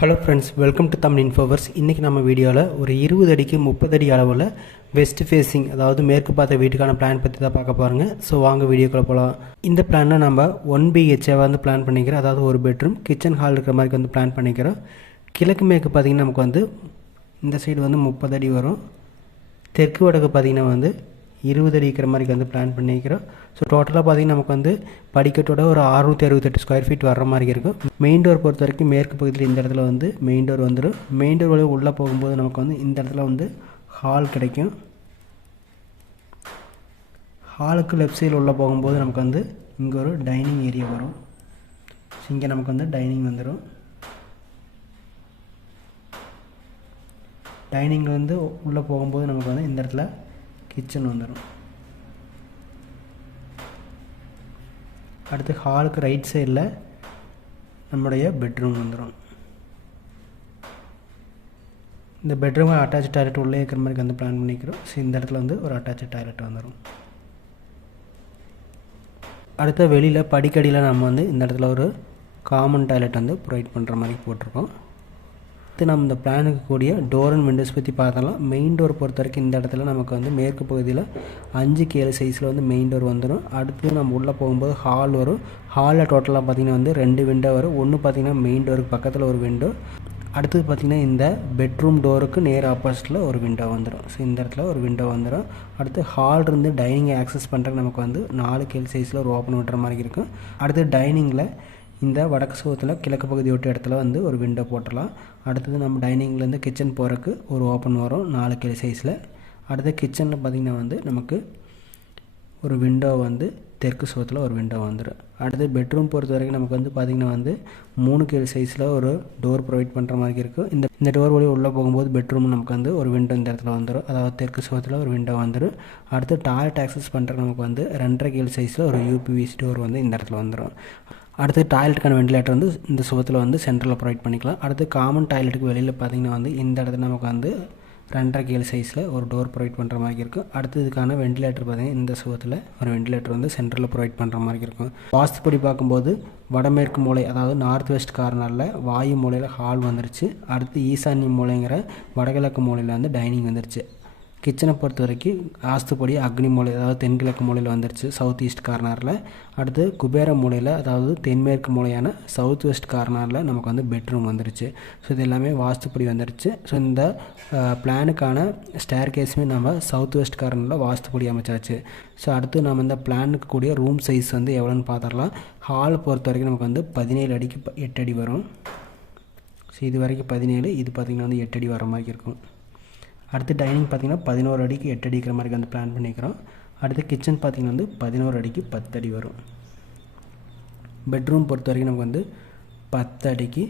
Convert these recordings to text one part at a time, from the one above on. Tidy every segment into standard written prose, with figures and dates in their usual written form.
Hello friends, welcome to Tamil இன்ஃபோவர்ஸ். இன்றைக்கி நம்ம வீடியோவில் ஒரு 20 அடிக்கு 30 அடி அளவில் வெஸ்ட் ஃபேஸிங், அதாவது மேற்கு பார்த்த வீட்டுக்கான பிளான் பற்றி தான் பார்க்க பாருங்கள். ஸோ வாங்க வீடியோக்குள்ளே போகலாம். இந்த பிளானை நம்ம 1BHA வந்து பிளான் பண்ணிக்கிறோம். அதாவது ஒரு பெட்ரூம் கிச்சன் ஹால் இருக்கிற மாதிரி வந்து பிளான் பண்ணிக்கிறோம். கிழக்கு மேற்கு பார்த்திங்கன்னா நமக்கு வந்து இந்த சைடு வந்து 30 அடி வரும். தெற்கு வடக்கு பார்த்திங்கன்னா வந்து 20 அடி இருக்கிற மாதிரி வந்து பிளான் பண்ணிக்கிறோம். ஸோ டோட்டலாக பார்த்திங்கன்னா நமக்கு வந்து படிக்கட்டோட ஒரு 668 ஸ்கொயர் ஃபீட் வர்ற மாதிரி இருக்கும். மெயின் டோர் பொறுத்த வரைக்கும் மேற்கு பகுதியில் இந்த இடத்துல வந்து மெயின் டோர் வந்துடும். மெயின் டோர் வழியாக உள்ளே போகும்போது நமக்கு வந்து இந்த இடத்துல வந்து ஹால் கிடைக்கும். ஹாலுக்கு லெஃப்ட் சைடில் உள்ளே போகும்போது நமக்கு வந்து இங்கே ஒரு டைனிங் ஏரியா வரும். ஸோ இங்கே நமக்கு வந்து டைனிங் வந்துடும். டைனிங் வந்து உள்ளே போகும்போது நமக்கு வந்து இந்த இடத்துல கிச்சன் வந்துடும். அடுத்து ஹாலுக்கு ரைட் சைடில் நம்முடைய பெட்ரூம் வந்துடும். இந்த பெட்ரூமை அட்டாச் டாய்லெட் உள்ளே இருக்கிற மாதிரி வந்து பிளான் பண்ணிக்கிறோம். ஸோ இந்த இடத்துல வந்து ஒரு அட்டாச் டாய்லெட் வந்துடும். அடுத்த வெளியில் படிக்கடியில் நம்ம வந்து இந்த இடத்துல ஒரு காமன் டாய்லெட் வந்து ப்ரொவைட் பண்ணுற மாதிரி போட்டிருக்கோம். அடுத்து நம்ம இந்த பிளானுக்கு கூடிய டோர் அண்ட் விண்டோஸ் பற்றி பார்த்தலாம். மெயின் டோர் பொறுத்த வரைக்கும் இந்த இடத்துல நமக்கு வந்து மேற்கு பகுதியில் 5 சைஸில் வந்து மெயின் டோர் வந்துடும். அடுத்து நம்ம உள்ளே போகும்போது ஹால் வரும். ஹாலில் டோட்டலாக பார்த்திங்கன்னா வந்து 2 விண்டோ வரும். ஒன்று பார்த்திங்கன்னா மெயின் டோருக்கு பக்கத்தில் ஒரு விண்டோ. அடுத்தது பார்த்திங்கன்னா இந்த பெட்ரூம் டோருக்கு நேர் ஆப்போசிட்டில் ஒரு விண்டோ வந்துடும். ஸோ இந்த இடத்துல ஒரு விண்டோ வந்துடும். அடுத்து ஹால் இருந்து டைனிங்கை ஆக்சஸ் பண்ணுறதுக்கு நமக்கு வந்து 4 சைஸில் ஒரு ஓப்பன் விட்டுற மாதிரி இருக்கும். அடுத்து டைனிங்கில் இந்த வடக்கு சுவத்தில் கிழக்கு பகுதி ஒட்டு இடத்துல வந்து ஒரு விண்டோ போட்டுடலாம். அடுத்தது நம்ம டைனிங்லேருந்து கிச்சன் போகிறதுக்கு ஒரு ஓப்பன் வரும் 4 சைஸில். அடுத்து கிச்சனில் பார்த்திங்கன்னா வந்து நமக்கு ஒரு விண்டோ வந்து தெற்கு சுவத்தில் ஒரு விண்டோ வந்துடும். அடுத்து பெட்ரூம் பொறுத்த வரைக்கும் நமக்கு வந்து பார்த்திங்கன்னா வந்து 3 சைஸில் ஒரு டோர் ப்ரொவைட் பண்ணுற மாதிரி இருக்கும். இந்த டோர் வழி உள்ளே போகும்போது பெட்ரூம் நமக்கு வந்து ஒரு விண்டோ இந்த இடத்துல வந்துடும். அதாவது தெற்கு சுவத்தில் ஒரு விண்டோ வந்துடும். அடுத்து டாய்லெட் ஆக்சஸ் பண்ணுறதுக்கு நமக்கு வந்து 2.5 சைஸில் ஒரு UPVC டோர் வந்து இந்த இடத்துல வந்துடும். அடுத்து டாய்லெட்டுக்கான வெண்டிலேட்டர் வந்து இந்த சுவத்தில் வந்து சென்டரில் ப்ரொவைட் பண்ணிக்கலாம். அடுத்து காமன் டாய்லெட்டுக்கு வெளியில் பார்த்திங்கன்னா வந்து இந்த இடத்துல நமக்கு வந்து 2.5 சைஸில் ஒரு டோர் ப்ரொவைட் பண்ணுற மாதிரி இருக்கும். அடுத்து இதுக்கான வெண்டிலேட்டர் பார்த்திங்கன்னா இந்த சுவத்தில் ஒரு வெண்டிலேட்டர் வந்து சென்டரில் ப்ரொவைட் பண்ணுற மாதிரி இருக்கும். வாஸ்துப்படி பார்க்கும்போது வடமேற்கு மூலை, அதாவது நார்த் வெஸ்ட் கார்னரில் வாயு மூலையில் ஹால் வந்துருச்சு. அடுத்து ஈசான்ய மூலைங்கிற வடகிழக்கு மூலையில் வந்து டைனிங் வந்துருச்சு. கிச்சனை பொறுத்த வரைக்கும் வாஸ்துப்படி அக்னி மூலை, அதாவது தென்கிழக்கு மூலையில் வந்துருச்சு சவுத் ஈஸ்ட் கார்னரில். அடுத்து குபேர மூலையில், அதாவது தென்மேற்கு மூலையான சவுத் வெஸ்ட் கார்னரில் நமக்கு வந்து பெட்ரூம் வந்துருச்சு. ஸோ இது எல்லாமே வாஸ்துப்படி வந்துருச்சு. ஸோ இந்த பிளானுக்கான ஸ்டேர் கேஸுமே நம்ம சவுத் வெஸ்ட் கார்னரில் வாஸ்துப்படி அமைச்சாச்சு. ஸோ அடுத்து நம்ம இந்த பிளானுக்கு கூடிய ரூம் சைஸ் வந்து எவ்வளோன்னு பார்த்துடலாம். ஹால் பொறுத்த வரைக்கும் நமக்கு வந்து 17 அடிக்கு 8 அடி வரும். ஸோ இது வரைக்கும் 17, இது பார்த்திங்கன்னா வந்து 8 அடி வர மாதிரி இருக்கும். அடுத்து டைனிங் பார்த்திங்கன்னா 11 அடிக்கு 8 அடி இருக்கிற மாதிரி வந்து பிளான் பண்ணிக்கிறோம். அடுத்து கிச்சன் பார்த்திங்கன்னா வந்து 11 அடிக்கு 10 அடி வரும். பெட்ரூம் பொறுத்த வரைக்கும் நமக்கு வந்து 10 அடிக்கு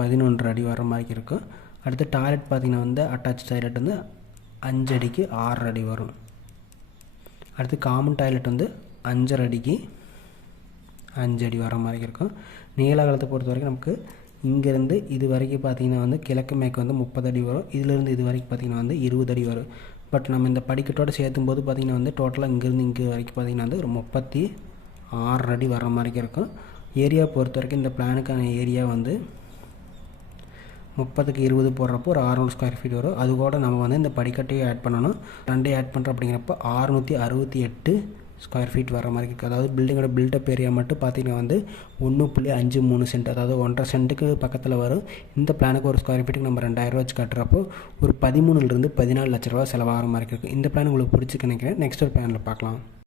11 அடி வர மாதிரி இருக்கும். அடுத்து டாய்லெட் பார்த்திங்கன்னா வந்து அட்டாச் டாய்லெட் வந்து 5 அடிக்கு 6 அடி வரும். அடுத்து காமன் டாய்லெட் வந்து 5.5 அடிக்கு 5 அடி வர மாதிரி இருக்கும். நீளகலத்தை பொறுத்த வரைக்கும் நமக்கு இங்கேருந்து இது வரைக்கும் பார்த்திங்கன்னா வந்து கிழக்கு மேற்கு வந்து 30 அடி வரும். இதிலேருந்து இது வரைக்கும் பார்த்திங்கன்னா வந்து 20 அடி வரும். பட் நம்ம இந்த படிக்கட்டோடு சேர்த்தும் போது பார்த்திங்கன்னா வந்து டோட்டலாக இங்கேருந்து இங்கே வரைக்கும் பார்த்திங்கன்னா வந்து ஒரு 36 அடி வர மாதிரி இருக்கும். ஏரியா பொறுத்த வரைக்கும் இந்த பிளானுக்கான ஏரியா வந்து 30க்கு 20 போடுறப்போ ஒரு 600 ஸ்கொயர் ஃபீட் வரும். அது கூட நம்ம வந்து இந்த படிக்கட்டையும் ஆட் பண்ணணும். 2 ஆட் பண்ணுறோம் அப்படிங்கிறப்போ 668 ஸ்கொயர் ஃபீட் வர மாதிரி இருக்குது. அதாவது பில்டிங்கோட பில்டப் ஏரியா மட்டும் பார்த்திங்கன்னா வந்து 1.53 சென்ட், அதாவது 1.5 சென்ட்டுக்கு பக்கத்தில் வரும். இந்த பிளானுக்கு ஒரு ஸ்கொயர் ஃபீட்டுக்கு நம்ம 2000 வச்சு கட்டுறப்போ ஒரு 13 to 14 லட்ச ரூபா செலவாகிற மாதிரி இருக்குது. இந்த பிளான் உங்களுக்கு பிடிச்சி நினைக்கிறேன். நெக்ஸ்ட் ஒரு பிளானில் பார்க்கலாம்.